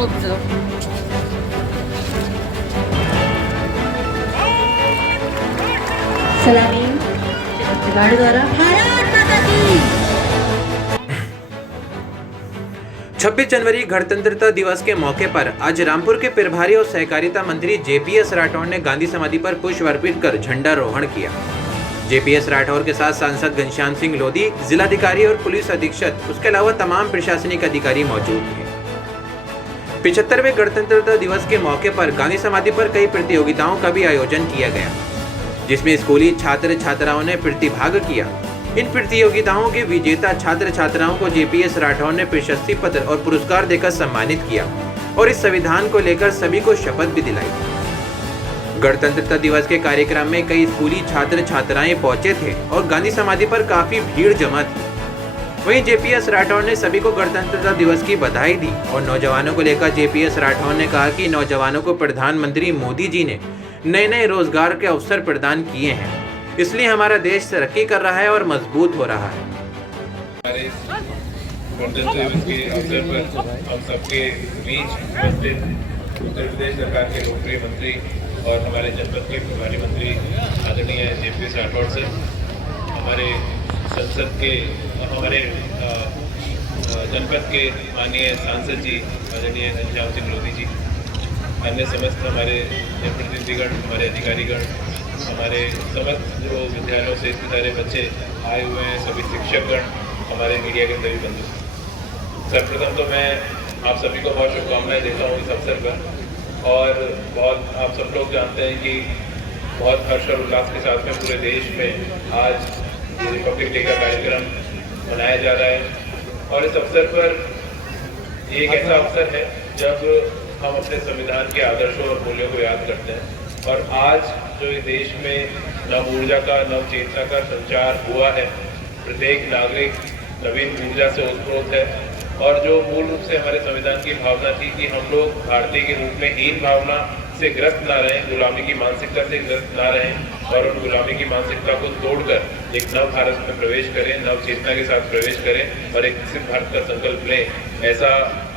눌러주세요. सलामी गाड़ी द्वारा भारत माता की। 26 जनवरी गणतंत्रता दिवस के मौके पर आज रामपुर के प्रभारी और सहकारिता मंत्री जेपीएस राठौड़ ने गांधी समाधि पर पुष्प अर्पित कर झंडारोहण किया। जेपीएस राठौड़ के साथ सांसद घनश्याम सिंह लोधी, जिलाधिकारी और पुलिस अधीक्षक, उसके अलावा तमाम प्रशासनिक अधिकारी मौजूद थे। 75वें गणतंत्रता दिवस के मौके पर गांधी समाधि पर कई प्रतियोगिताओं का भी आयोजन किया गया, जिसमें स्कूली छात्र छात्राओं ने प्रतिभाग किया। इन प्रतियोगिताओं के विजेता छात्र छात्राओं को जेपीएस राठौड़ ने प्रशस्ति पत्र और पुरस्कार देकर सम्मानित किया और इस संविधान को लेकर सभी को शपथ भी दिलाई। गणतंत्रता दिवस के कार्यक्रम में कई स्कूली छात्र छात्राएं पहुंचे थे और गांधी समाधि पर काफी भीड़ जमा थी। वहीं जेपीएस राठौड़ ने सभी को गणतंत्रता दिवस की बधाई दी और नौजवानों को लेकर जेपीएस राठौड़ ने कहा कि नौजवानों को प्रधानमंत्री मोदी जी ने नए नए रोजगार के अवसर प्रदान किए हैं, इसलिए हमारा देश तरक्की कर रहा है और मजबूत हो रहा है। हमारे गणतंत्र दिवस के अवसर पर हम सबके बीच उपस्थित उत्तर प्रदेश सरकार के लोकप्रिय मंत्री और हमारे जनपद के प्रभारी मंत्री आदरणीय जेपीएस राठौड़ सर, हमारे संसद के हमारे जनपद के माननीय सांसद जी आदरणीय घनश्याम सिंह लोधी जी, अन्य समस्त हमारे जनप्रतिनिधिगण, हमारे अधिकारीगण, हमारे समस्त जो विद्यालयों से इतने सारे बच्चे आए हुए हैं, सभी शिक्षकगण, हमारे मीडिया के सभी बंधु, सर्वप्रथम तो मैं आप सभी को बहुत शुभकामनाएं देता हूँ इस अवसर पर। और बहुत आप सब लोग जानते हैं कि बहुत हर्ष और उल्लास के साथ में पूरे देश में आज रिपब्लिक डे का कार्यक्रम मनाया जा रहा है और इस अवसर पर एक ऐसा अवसर है जब हम अपने संविधान के आदर्शों और मूल्यों को याद करते हैं। और आज जो इस देश में नव ऊर्जा का, नव चेतना का संचार हुआ है, प्रत्येक नागरिक नवीन ऊर्जा से ओतप्रोत है और जो मूल रूप से हमारे संविधान की भावना थी कि हम लोग भारतीय के रूप में हीन भावना से ग्रस्त ना रहें, गुलामी की मानसिकता से ग्रस्त ना रहें और उन गुलामी की मानसिकता को तोड़कर एक नव भारत में प्रवेश करें, नव चेतना के साथ प्रवेश करें और एक विकसित भारत का संकल्प लें। ऐसा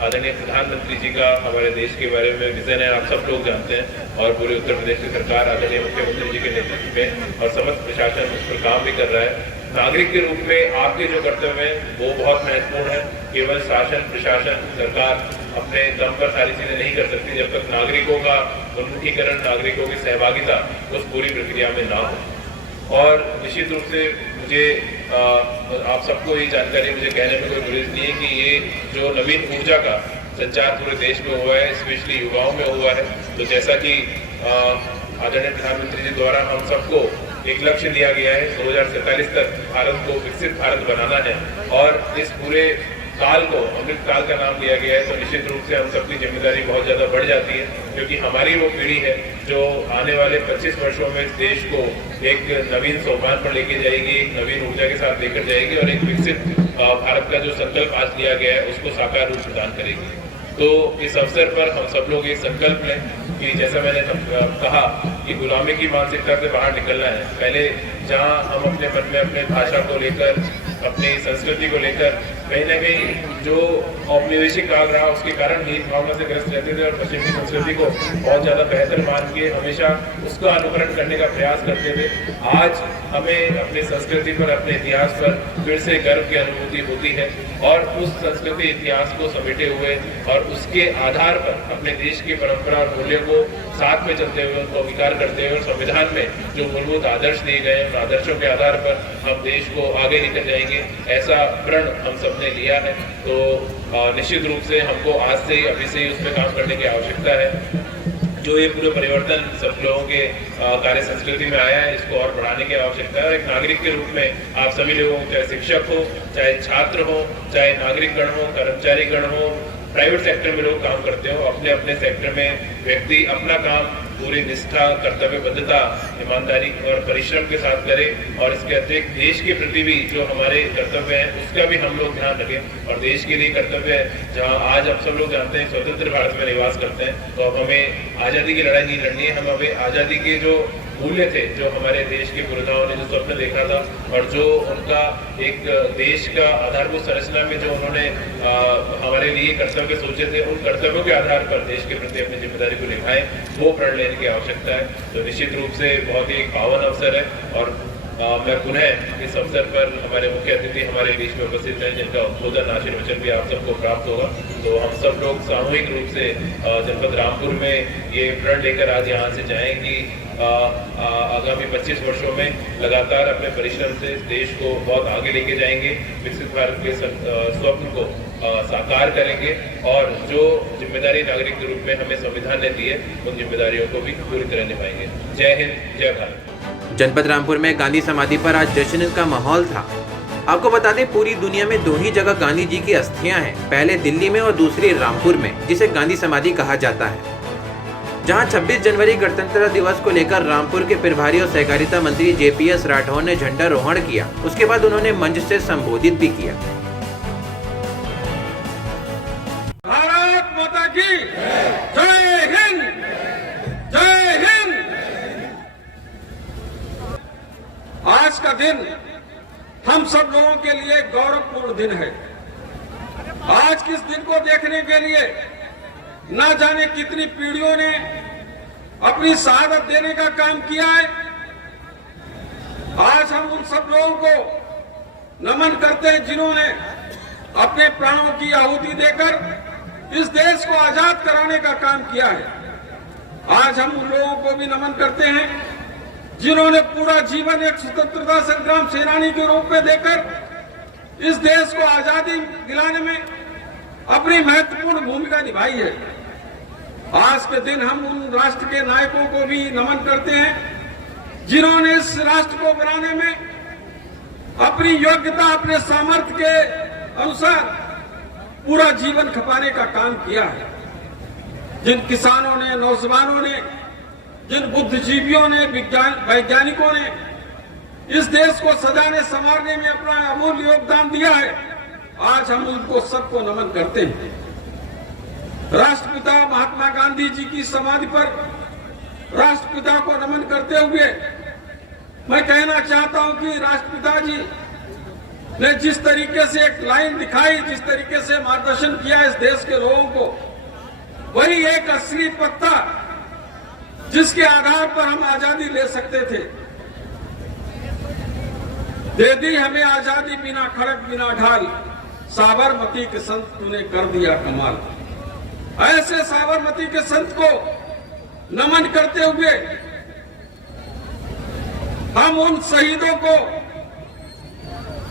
आदरणीय प्रधानमंत्री जी का हमारे देश के बारे में विजन है, आप सब लोग जानते हैं और पूरे उत्तर प्रदेश की सरकार आदरणीय मुख्यमंत्री जी के नेतृत्व में और समस्त प्रशासन उस पर काम भी कर रहा है। नागरिक के रूप में आपके जो कर्तव्य हैं वो बहुत महत्वपूर्ण है। केवल शासन, प्रशासन, सरकार अपने दम पर सारी चीजें नहीं कर सकती जब तक नागरिकों का उन्मुखीकरण, नागरिकों की सहभागिता उस पूरी प्रक्रिया में ना हो। और निश्चित रूप से मुझे आप सबको ये जानकारी मुझे कहने में कोई गुरेज नहीं है कि ये जो नवीन ऊर्जा का संचार पूरे देश में हुआ है, स्पेशली युवाओं में हुआ है, तो जैसा कि आदरणीय प्रधानमंत्री जी द्वारा हम सबको एक लक्ष्य दिया गया है 2047 तक भारत को विकसित भारत बनाना है और इस पूरे काल को अमृत काल का नाम दिया गया है, तो निश्चित रूप से हम सबकी जिम्मेदारी बहुत ज़्यादा बढ़ जाती है क्योंकि हमारी वो पीढ़ी है जो आने वाले 25 वर्षों में इस देश को एक नवीन सोपान पर लेके जाएगी, एक नवीन ऊर्जा के साथ लेकर जाएगी और एक विकसित भारत का जो संकल्प आज लिया गया है उसको साकार रूप प्रदान करेगी। तो इस अवसर पर हम सब लोग ये संकल्प लें कि जैसा मैंने कहा कि गुलामी की मानसिकता से बाहर निकलना है। पहले जहां हम अपने मन में अपने भाषा को लेकर, अपनी संस्कृति को लेकर कहीं ना कहीं जो औपनिवेशिक काल रहा उसके कारण हीन भावना से ग्रस्त रहते थे और पश्चिम की संस्कृति को बहुत ज़्यादा बेहतर मान के हमेशा उसका अनुकरण करने का प्रयास करते थे। आज हमें अपनी संस्कृति पर, अपने इतिहास पर फिर से गर्व की अनुभूति होती है और उस संस्कृति इतिहास को समेटे हुए और उसके आधार पर अपने देश की परंपरा और मूल्यों को साथ में चलते हुए उनको अंगीकार करते हुए और संविधान में जो मूलभूत आदर्श दिए गए हैं उन आदर्शों के आधार पर हम देश को आगे लेकर जाएंगे, ऐसा प्रण हम सबने लिया है। तो निश्चित रूप से हमको आज से ही, अभी से ही उस पर काम करने की आवश्यकता है। जो ये पूरे परिवर्तन सब लोगों के कार्य संस्कृति में आया है, इसको और बढ़ाने की आवश्यकता है। और एक नागरिक के रूप में आप सभी लोगों, चाहे शिक्षक हो, चाहे छात्र हो, चाहे नागरिक गण हो, कर्मचारी गण हो, प्राइवेट सेक्टर में लोग काम करते हो, अपने अपने सेक्टर में व्यक्ति अपना काम पूरी निष्ठा, कर्तव्यबद्धता, ईमानदारी और परिश्रम के साथ करें और इसके अतिरिक्त देश के प्रति भी जो हमारे कर्तव्य हैं उसका भी हम लोग ध्यान रखें। और देश के लिए कर्तव्य है, जहां आज हम सब लोग जानते हैं स्वतंत्र भारत में निवास करते हैं, तो अब हमें आज़ादी की लड़ाई नहीं लड़नी है, हम हमें आज़ादी के जो मूल्य थे, जो हमारे देश के पुरखाओं ने जो स्वप्न देखा था और जो उनका एक देश का आधारभूत संरचना में जो उन्होंने हमारे लिए कर्तव्य सोचे थे, उन कर्तव्यों के आधार पर देश के प्रति अपनी जिम्मेदारी को निभाएं, वो प्रण लेने की आवश्यकता है। तो निश्चित रूप से बहुत ही एक पावन अवसर है और मैं पुनः इस अवसर पर हमारे मुख्य अतिथि हमारे बीच में उपस्थित हैं, जिनका उद्बोधन आशीर्वचन भी आप सबको प्राप्त होगा। तो हम सब लोग सामूहिक रूप से जनपद रामपुर में ये प्रण लेकर आज यहाँ से जाएंगी। आगामी 25 वर्षों में लगातार अपने परिश्रम से देश को बहुत आगे लेके जाएंगे, विकसित भारत के स्वप्न को साकार करेंगे और जो जिम्मेदारी नागरिक के रूप में हमें संविधान ने दी है, उन जिम्मेदारियों को भी पूरी तरह निभाएंगे। जय हिंद, जय भारत। जनपद रामपुर में गांधी समाधि पर आज जश्न का माहौल था। आपको बता दें, पूरी दुनिया में 2 ही जगह गांधी जी की अस्थियां हैं, पहले दिल्ली में और दूसरी रामपुर में, जिसे गांधी समाधि कहा जाता है। जहां 26 जनवरी गणतंत्र दिवस को लेकर रामपुर के प्रभारी और सहकारिता मंत्री JPS राठौर ने झंडारोहण किया। उसके बाद उन्होंने मंच से संबोधित भी किया। भारत माता की जय हिंद, जय हिंद। आज का दिन हम सब लोगों के लिए गौरवपूर्ण दिन है। आज किस दिन को देखने के लिए ना जाने कितनी पीढ़ियों ने अपनी शहादत देने का काम किया है। आज हम उन सब लोगों को नमन करते हैं जिन्होंने अपने प्राणों की आहुति देकर इस देश को आजाद कराने का काम किया है। आज हम उन लोगों को भी नमन करते हैं जिन्होंने पूरा जीवन एक स्वतंत्रता संग्राम सेनानी के रूप में देकर इस देश को आजादी दिलाने में अपनी महत्वपूर्ण भूमिका निभाई है। आज के दिन हम उन राष्ट्र के नायकों को भी नमन करते हैं जिन्होंने इस राष्ट्र को बनाने में अपनी योग्यता, अपने सामर्थ्य के अनुसार पूरा जीवन खपाने का काम किया है। जिन किसानों ने, नौजवानों ने, जिन बुद्धिजीवियों ने, वैज्ञानिकों ने इस देश को सजाने संवारने में अपना अमूल्य योगदान दिया है, आज हम उनको सबको नमन करते हैं। राष्ट्रपिता महात्मा गांधी जी की समाधि पर राष्ट्रपिता को नमन करते हुए मैं कहना चाहता हूं कि राष्ट्रपिता जी ने जिस तरीके से एक लाइन दिखाई, जिस तरीके से मार्गदर्शन किया इस देश के लोगों को, वही एक असली पत्ता जिसके आधार पर हम आजादी ले सकते थे। दे दी हमें आजादी बिना खड़क बिना ढाल, साबरमती के संत तूने कर दिया कमाल। ऐसे साबरमती के संत को नमन करते हुए हम उन शहीदों को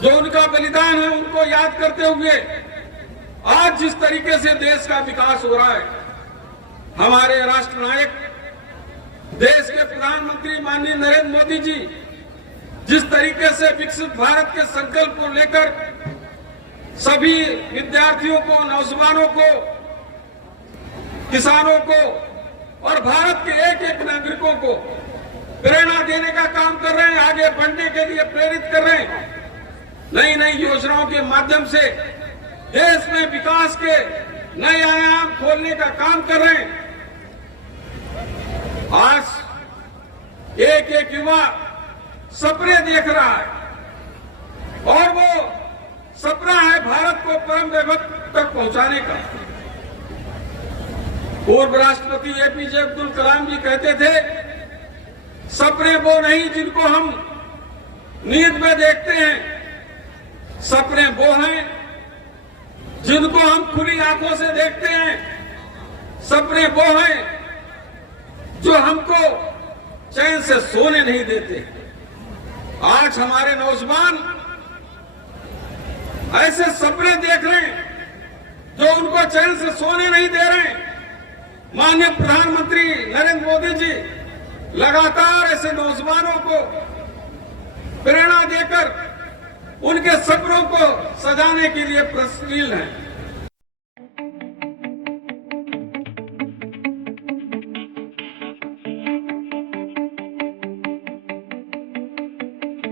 जो उनका बलिदान है उनको याद करते हुए आज जिस तरीके से देश का विकास हो रहा है, हमारे राष्ट्र नायक देश के प्रधानमंत्री माननीय नरेंद्र मोदी जी जिस तरीके से विकसित भारत के संकल्प को लेकर सभी विद्यार्थियों को, नौजवानों को, किसानों को और भारत के एक एक नागरिकों को प्रेरणा देने का काम कर रहे हैं, आगे बढ़ने के लिए प्रेरित कर रहे हैं। नई नई योजनाओं के माध्यम से देश में विकास के नए आयाम खोलने का काम कर रहे हैं। आज एक एक युवा सपने देख रहा है और वो सपना है भारत को परम वैभव तक पहुंचाने का। पूर्व राष्ट्रपति APJ अब्दुल कलाम जी कहते थे, सपने वो नहीं जिनको हम नींद में देखते हैं, सपने वो हैं जिनको हम खुली आंखों से देखते हैं, सपने वो हैं जो हमको चैन से सोने नहीं देते। आज हमारे नौजवान ऐसे सपने देख रहे हैं जो उनको चैन से सोने नहीं दे रहे हैं। माननीय प्रधानमंत्री नरेंद्र मोदी जी लगातार ऐसे नौजवानों को प्रेरणा देकर उनके सपनों को सजाने के लिए प्रयत्नशील हैं।